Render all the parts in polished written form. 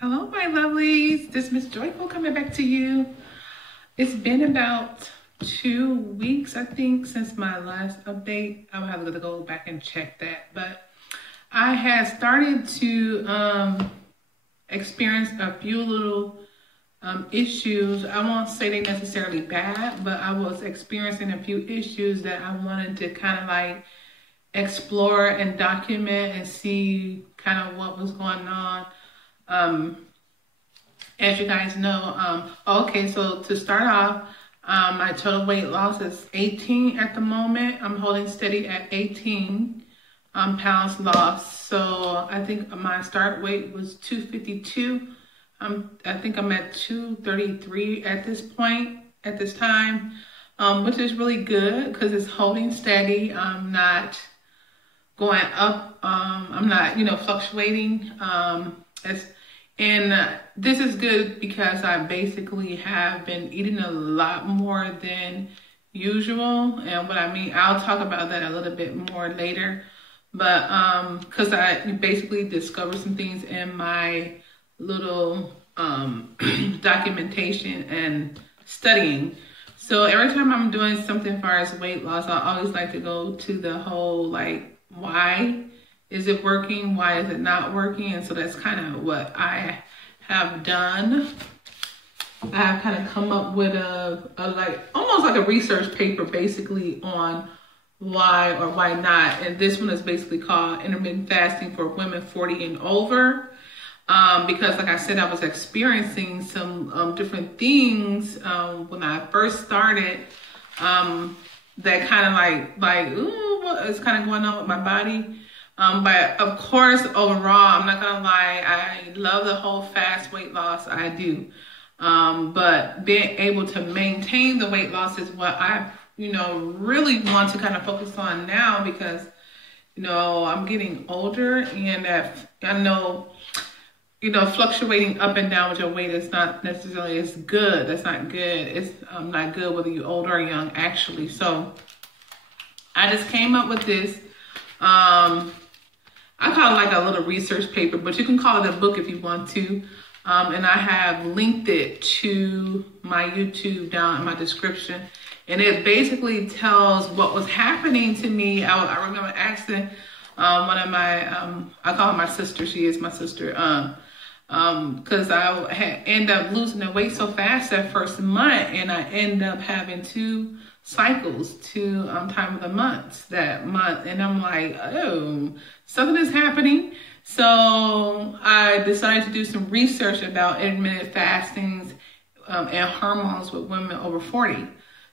Hello, my lovelies. This is Miss Joyful coming back to you. It's been about 2 weeks, I think, since my last update. I'll have to go back and check that. But I had started to experience a few little issues. I won't say they necessarily bad, but I was experiencing a few issues that I wanted to kind of like explore and document and see kind of what was going on. As you guys know, okay, so to start off, my total weight loss is 18 at the moment. I'm holding steady at 18 pounds lost. So I think my start weight was 252. I think I'm at 233 at this point, at this time, which is really good because it's holding steady. I'm not going up. I'm not, fluctuating. This is good because I basically have been eating a lot more than usual. And what I mean, I'll talk about that a little bit more later. But because I basically discovered some things in my little documentation and studying. So every time I'm doing something as far as weight loss, I always like to go to the whole, like, why is it working? Why is it not working? And so that's kind of what I have done. I have kind of come up with almost like a research paper basically on why or why not. And this one is basically called Intermittent Fasting for Women 40 and Over. Because like I said, I was experiencing some different things when I first started that kind of like, ooh, what is kind of going on with my body? But of course, overall, I'm not gonna lie, I love the whole fast weight loss, I do. But being able to maintain the weight loss is what I, really want to kind of focus on now because, I'm getting older and I know, fluctuating up and down with your weight is not necessarily, it's good. That's not good. It's not good whether you're old or young, actually. So I just came up with this. I call it like a little research paper, but you can call it a book if you want to. And I have linked it to my YouTube down in my description. And it basically tells what was happening to me. I remember asking one of my, I call her my sister. She is my sister. Because I had ended up losing the weight so fast that first month. And I ended up having 2 cycles, 2 time of the months that month. And I'm like, oh, something is happening. So I decided to do some research about intermittent fastings and hormones with women over 40.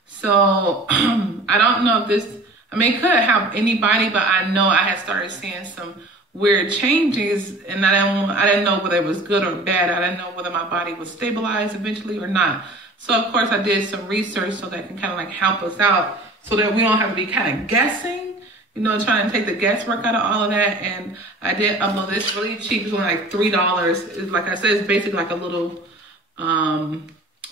So I don't know if this, it could help anybody, but I know I had started seeing some weird changes and I didn't know whether it was good or bad. I didn't know whether my body would stabilize eventually or not. So of course I did some research so that can kind of like help us out so that we don't have to be kind of guessing, trying to take the guesswork out of all of that. And I did upload this really cheap. It's only like $3. It's, like I said, it's basically like a little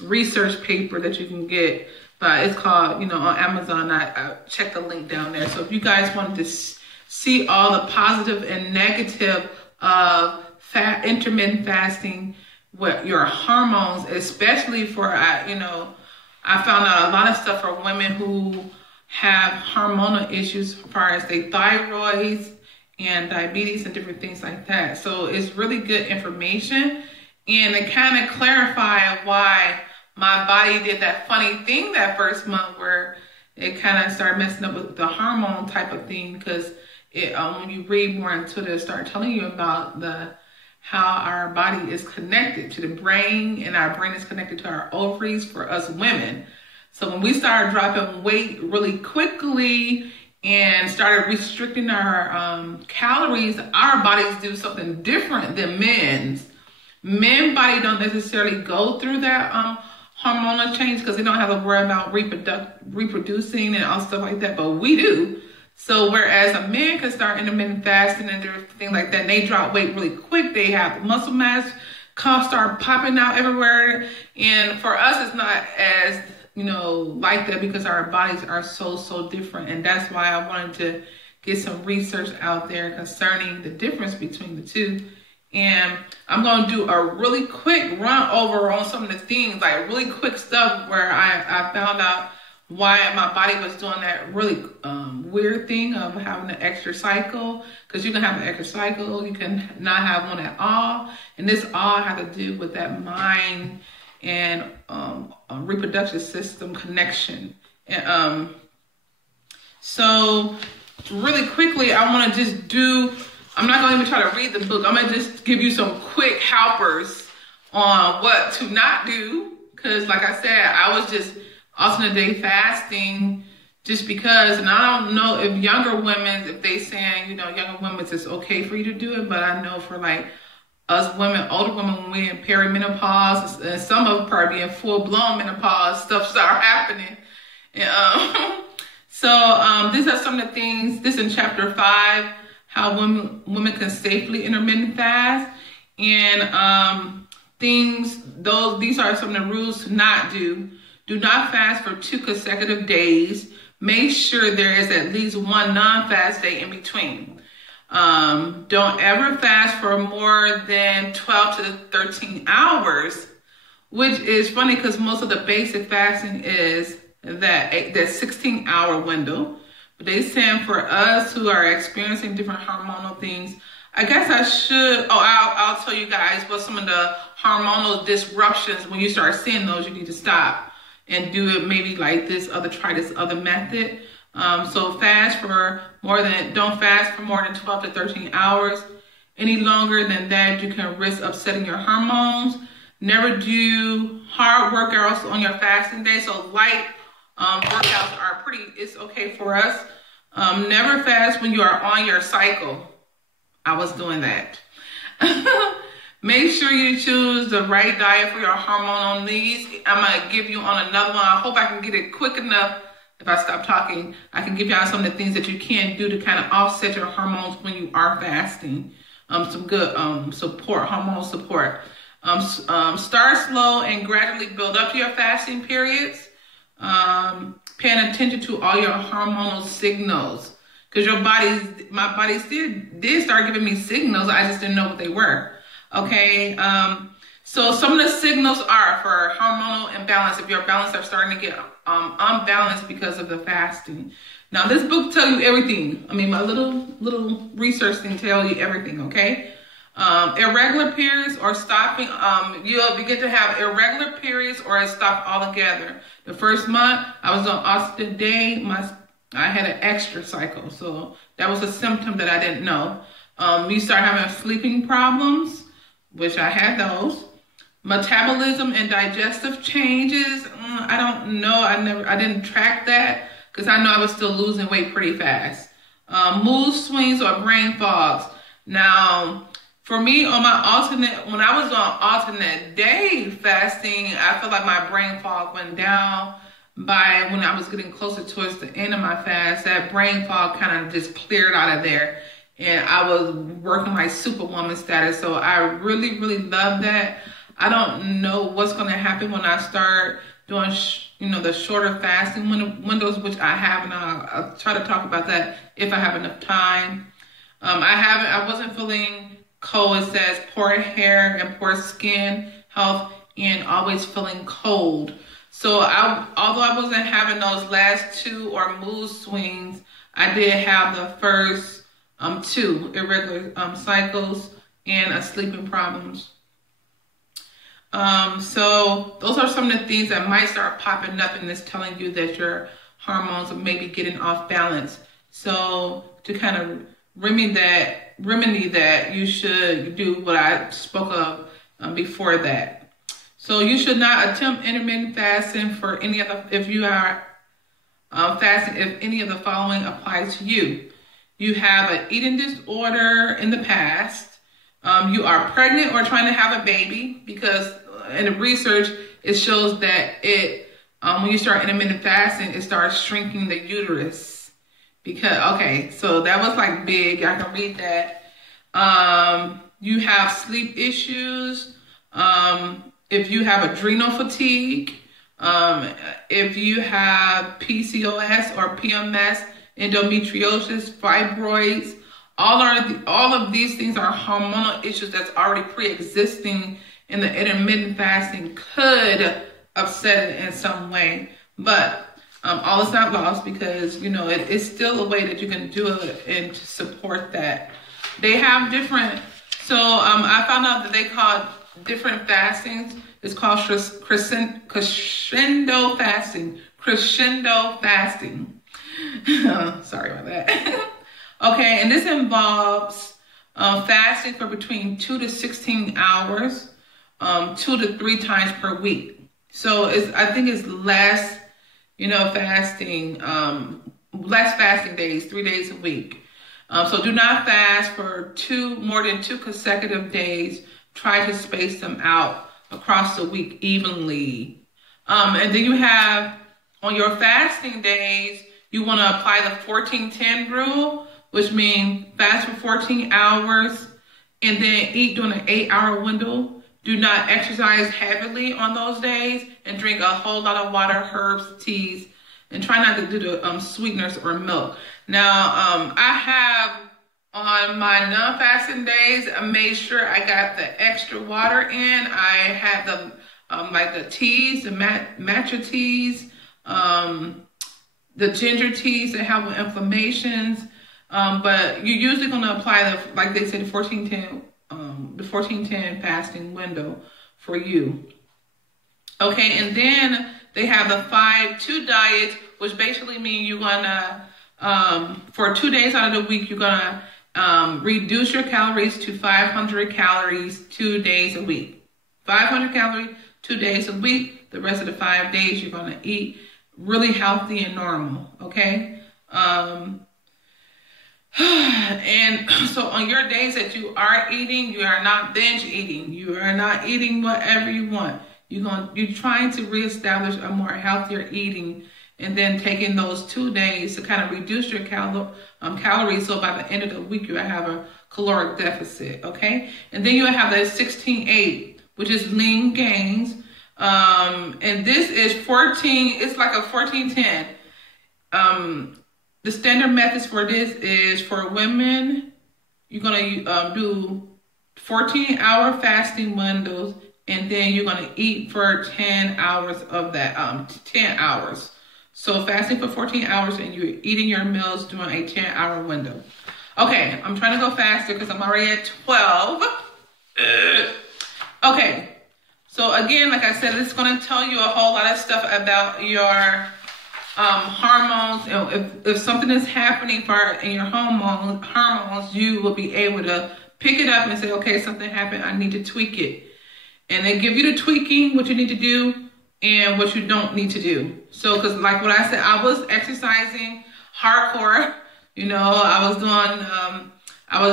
research paper that you can get. But it's called, on Amazon. I checked the link down there. So if you guys wanted to see all the positive and negative of intermittent fasting with your hormones, especially for, I found out a lot of stuff for women who have hormonal issues as far as their thyroids and diabetes and different things like that. So it's really good information. And it kind of clarified why my body did that funny thing that first month where it kind of started messing up with the hormone type of thing because when you read more into it, it'll start telling you about how our body is connected to the brain and our brain is connected to our ovaries for us women. So when we started dropping weight really quickly and started restricting our calories, our bodies do something different than men's. Men's body don't necessarily go through that hormonal change because they don't have to worry about reproducing and all stuff like that, but we do. So whereas a man can start intermittent fasting and things like that, and they drop weight really quick, they have muscle mass start popping out everywhere. And for us, it's not as, like that because our bodies are so different. And that's why I wanted to get some research out there concerning the difference between the two And I'm going to do a really quick run over on some of the things, like really quick stuff where I found out why my body was doing that really weird thing of having an extra cycle. Because you can have an extra cycle, you can not have one at all. And this all had to do with that mind and reproductive system connection. And so really quickly, I want to just do, I'm not going to even try to read the book. I'm going to just give you some quick helpers on what to not do. Because like I said, I was just alternate day fasting just because, and I don't know if younger women, if they saying, you know, younger women, it's okay for you to do it. But I know for like us women, older women, when we're in perimenopause, and some of them probably in full-blown menopause, stuff start happening. And, so these are some of the things, this in chapter 5, how women can safely intermittent fast. And these are some of the rules to not do. Do not fast for 2 consecutive days. Make sure there is at least one non-fast day in between. Don't ever fast for more than 12 to 13 hours, which is funny because most of the basic fasting is that 16-hour window. But they saying for us who are experiencing different hormonal things, I guess I should, I'll tell you guys what some of the hormonal disruptions, when you start seeing those, you need to stop and do it maybe like try this other method. So don't fast for more than 12 to 13 hours. Any longer than that, you can risk upsetting your hormones. Never do hard workouts on your fasting day. So light workouts are it's okay for us. Never fast when you are on your cycle. I was doing that. Make sure you choose the right diet for your hormonal needs. I'm going to give you on another one. I hope I can get it quick enough. If I stop talking, I can give you out some of the things that you can do to kind of offset your hormones when you are fasting. Some good hormonal support. Start slow and gradually build up to your fasting periods. Paying attention to all your hormonal signals. Because my body did start giving me signals. I just didn't know what they were. Okay. So some of the signals are for hormonal imbalance. If your balance are starting to get unbalanced because of the fasting. Now this book tells you everything. I mean, my little research thing tell you everything. Okay. Irregular periods or stopping. You'll begin to have irregular periods or stop altogether. The first month I was on alternate day. I had an extra cycle, so that was a symptom that I didn't know. You start having sleeping problems, which I had those. Metabolism and digestive changes. I don't know. I didn't track that because I know I was still losing weight pretty fast. Mood swings or brain fogs. Now, for me, when I was on alternate day fasting, I felt like my brain fog went down. By when I was getting closer towards the end of my fast, that brain fog kind of just cleared out of there. And I was working my superwoman status. So I really, really love that. I don't know what's going to happen when I start doing, the shorter fasting windows, which I have. And I'll try to talk about that if I have enough time. I wasn't feeling cold. It says poor hair and poor skin health and always feeling cold. So although I wasn't having those last 2 or mood swings, I did have the first 2 irregular cycles and sleeping problems. So those are some of the things that might start popping up and it's telling you that your hormones are maybe getting off balance. So to kind of remedy that, you should do what I spoke of before that. So you should not attempt intermittent fasting for any of the, if you are fasting, if any of the following applies to you. You have an eating disorder in the past. You are pregnant or trying to have a baby, because in the research, it shows that when you start intermittent fasting, it starts shrinking the uterus. So that was like big. I can read that. You have sleep issues. If you have adrenal fatigue, if you have PCOS or PMS, endometriosis, fibroids, All of these things are hormonal issues that's already pre-existing, and the intermittent fasting could upset it in some way. But all is not lost, because it's still a way that you can do it and to support that. They have different. So I found out that they call different fastings. It's called crescendo fasting. Crescendo fasting. Sorry about that. Okay, and this involves fasting for between 2 to 16 hours, 2 to 3 times per week. So I think it's less, fasting, less fasting days, 3 days a week. So do not fast for more than 2 consecutive days. Try to space them out across the week evenly. And then you have, on your fasting days, you want to apply the 14-10 rule, which means fast for 14 hours and then eat during an 8-hour window. Do not exercise heavily on those days, and drink a whole lot of water, herbs, teas, and try not to do the sweeteners or milk. Now, I have on my non-fasting days, I made sure I got the extra water in. I had the like the teas, the matcha teas, the ginger teas that help with inflammations. But you're usually going to apply like they said, the 14-10 fasting window for you. Okay, and then they have the 5-2 diet, which basically means you're gonna for 2 days out of the week, you're gonna reduce your calories to 500 calories 2 days a week. 500 calories 2 days a week. The rest of the 5 days you're gonna eat really healthy and normal. Okay. And so on your days that you are eating, you are not binge eating. You are not eating whatever you want. You're trying to reestablish a more healthier eating, and then taking those 2 days to kind of reduce your calories. So by the end of the week, you have a caloric deficit. Okay. And then you have that 16-8, which is lean gains. And this is 14. It's like a 14-10. The standard methods for this is for women, you're going to do 14-hour fasting windows, and then you're going to eat for 10 hours of that, 10 hours. So fasting for 14 hours, and you're eating your meals during a 10-hour window. Okay, I'm trying to go faster because I'm already at 12. Okay, so again, like I said, it's going to tell you a whole lot of stuff about your hormones. If something is happening in your hormones, you will be able to pick it up and say, okay, something happened, I need to tweak it. And they give you the tweaking, what you need to do and what you don't need to do. So, because like what I said, I was exercising hardcore. I was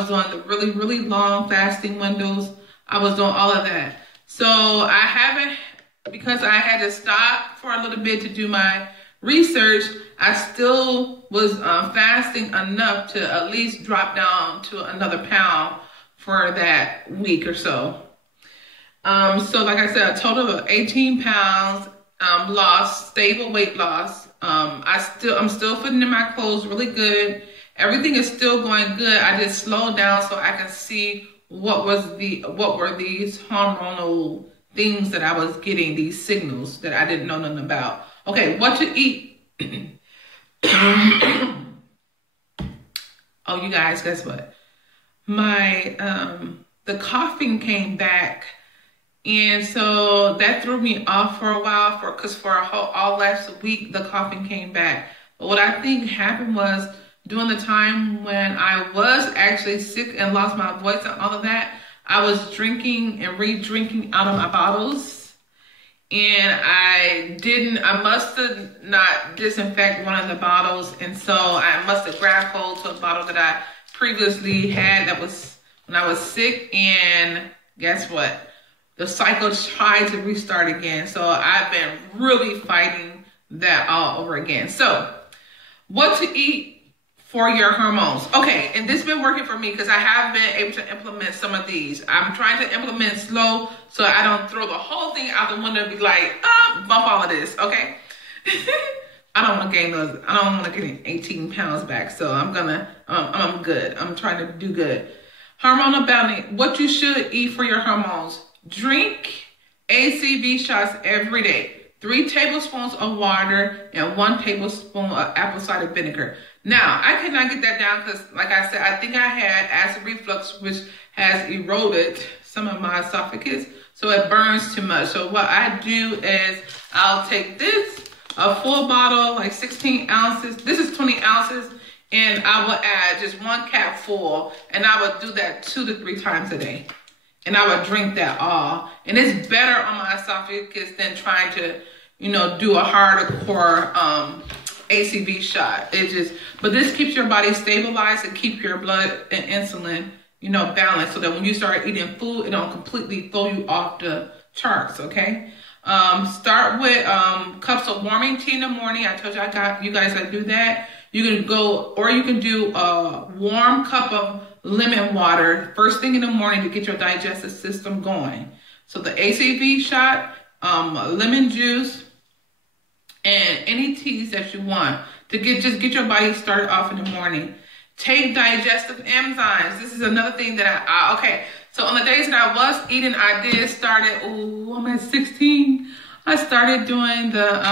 doing the really, really long fasting windows. I was doing all of that. So I haven't, because I had to stop for a little bit to do my research, I still was fasting enough to at least drop down to another pound for that week or so. So like I said, a total of 18 pounds lost, stable weight loss. I'm still fitting in my clothes really good. Everything is still going good. I just slowed down so I can see what were these hormonal things that I was getting, these signals that I didn't know nothing about. Okay, what to eat. Oh, you guys, guess what? My the coughing came back, and so that threw me off for a while. Because for all last week the coughing came back. But what I think happened was during the time when I was actually sick and lost my voice and all of that, I was drinking and re-drinking out of my bottles. And I must have not disinfected one of the bottles. And so I must have grabbed hold to a bottle that I previously had that was when I was sick. And guess what? The cycle tried to restart again. So I've been really fighting that all over again. So what to eat for your hormones. Okay, and this has been working for me because I have been able to implement some of these. I'm trying to implement slow so I don't throw the whole thing out the window and be like, bump all of this, okay? I don't want to gain those. I don't want to gain 18 pounds back. So I'm good. I'm trying to do good. Hormonal balance. What you should eat for your hormones. Drink ACV shots every day. 3 tablespoons of water and 1 tablespoon of apple cider vinegar. Now, I cannot get that down because, like I said, I think I had acid reflux, which has eroded some of my esophagus, so it burns too much. So what I do is I'll take this, a full bottle, like 16 ounces. This is 20 ounces, and I will add just 1 cap full, and I would do that 2 to 3 times a day. And I would drink that all. And it's better on my esophagus than trying to, do a hardcore ACV shot. But this keeps your body stabilized and keep your blood and insulin, balanced, so that when you start eating food, it don't completely throw you off the charts, okay? Start with cups of warming tea in the morning. I told you you guys I do that. You can do a warm cup of lemon water first thing in the morning to get your digestive system going. So the ACV shot, lemon juice, and any teas that you want to just get your body started off in the morning. Take digestive enzymes. This is another thing that okay. So on the days that I was eating, I did started, I'm at 16. I started doing the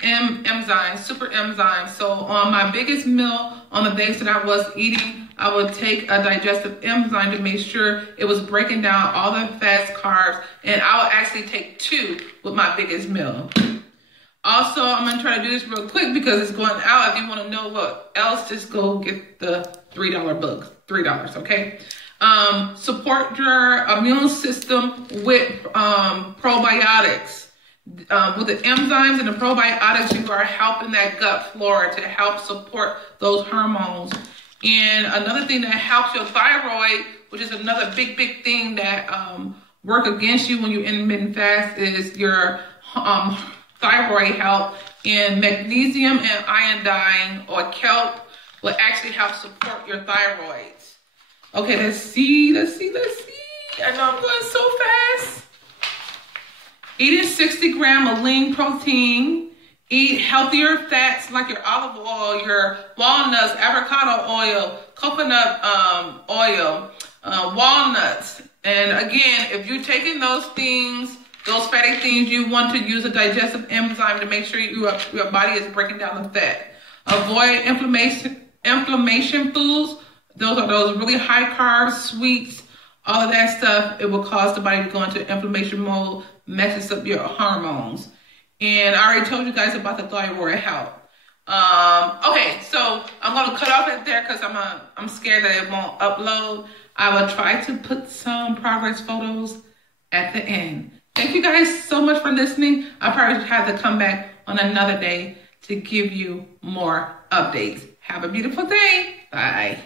enzymes, super enzymes. So on my biggest meal, on the days that I was eating, I would take a digestive enzyme to make sure it was breaking down all the fats, carbs, and I would actually take 2 with my biggest meal. Also, I'm going to try to do this real quick because it's going out. If you want to know what else, just go get the $3 books. $3, okay? Support your immune system with probiotics. With the enzymes and the probiotics, you are helping that gut flora to help support those hormones. And another thing that helps your thyroid, which is another big thing that work against you when you intermittent fast, is your thyroid health. And magnesium and iodine or kelp will actually help support your thyroids. Okay, let's see. I know I'm going so fast. Eating 60 grams of lean protein. Eat healthier fats like your olive oil, your walnuts, avocado oil, coconut oil, walnuts. And again, if you're taking those things, those fatty things, you want to use a digestive enzyme to make sure your body is breaking down the fat. Avoid inflammation foods. Those are those really high carbs, sweets, all of that stuff. It will cause the body to go into inflammation mode, messes up your hormones. And I already told you guys about the thyroid health. Okay, so I'm going to cut off it there because I'm scared that it won't upload. I will try to put some progress photos at the end. Thank you guys so much for listening. I probably have to come back on another day to give you more updates. Have a beautiful day. Bye.